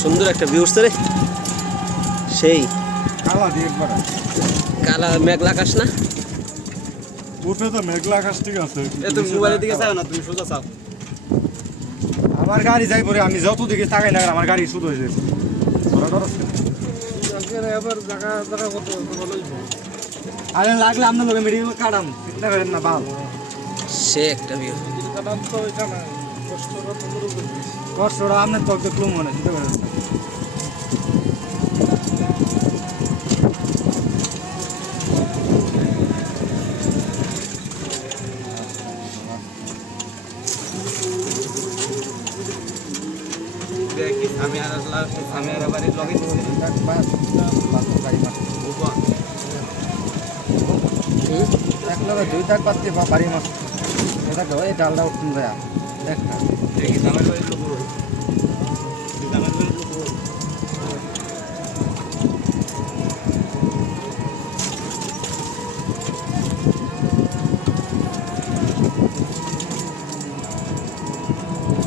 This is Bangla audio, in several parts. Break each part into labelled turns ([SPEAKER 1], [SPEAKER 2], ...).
[SPEAKER 1] সুন্দর একটা ভিউ উঠছে রে। সেই।
[SPEAKER 2] কালা
[SPEAKER 1] মেঘলা আকাশ না?
[SPEAKER 2] উঠে তো মেঘলা আকাশ ঠিক আছে।
[SPEAKER 3] এ তুমি মোবাইলের দিকে চাও না তুমি সোজা চাও।
[SPEAKER 2] আমার গাড়ি যাই পরে আমি যত দিকে তাকাই না আমার গাড়ি শুধু হয়ে ধরা আরে লাগলে আপনার লোকে মেডিকেল কাটাম। চিন্তা করেন না বাল।
[SPEAKER 1] সে একটা ভিউ
[SPEAKER 2] কষ্টটা আপনার তো দেখলুম মনে
[SPEAKER 3] দেখি আমি আর আমি আর বাড়ির লগে
[SPEAKER 2] এক লগে দুই তাক পাত্তি বাড়ি মাছ এটা ডালটা উঠুন দেয়া দেখ না
[SPEAKER 3] দেখি আমার বাড়ির লোক আমার বাড়ির লোক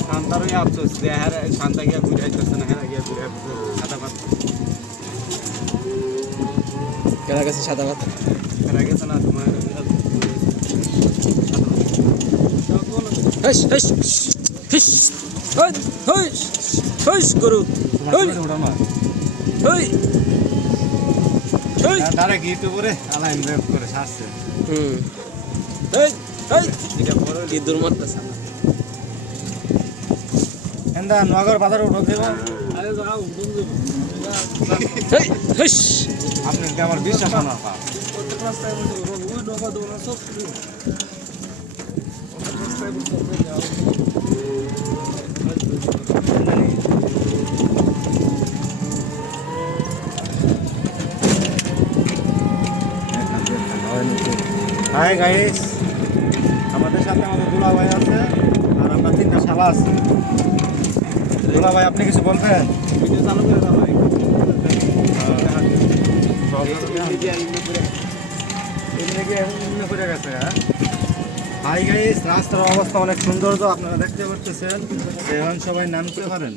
[SPEAKER 3] শান্তারই আফসোস যে হ্যাঁ শান্তা গিয়া ঘুরে আসতেছে না হ্যাঁ গিয়া ঘুরে সাদা পাত
[SPEAKER 1] কেনা গেছে সাদা ভাত
[SPEAKER 3] ফেরা গেছে না তোমার
[SPEAKER 1] হেস হেস হিস হই হইস করু। হই হই হই।
[SPEAKER 2] ডাইরেক্ট ইউটিউবে আলাইন রেপ করে ছাড়ছে
[SPEAKER 1] হুম। হই হই।
[SPEAKER 3] যেটা বড়
[SPEAKER 1] কি দূর মারতেছে
[SPEAKER 2] এন্দা নগর বাজার উঠো দেব।
[SPEAKER 1] হই হিস।
[SPEAKER 2] আপনি আমার বিশ্বাস না? পা হাই গাইস আমাদের সাথে আমাদের দুলা ভাই আছে আর আমরা তিনটা শালা আছে দুলা ভাই আপনি কিছু বলবেন
[SPEAKER 3] ভিডিও চালু করে দাও ভাই
[SPEAKER 2] Hi guys রাস্তার অবস্থা অনেক সুন্দর তো আপনারা দেখতে পাচ্ছেন এখন সবাই নামতে পারেন।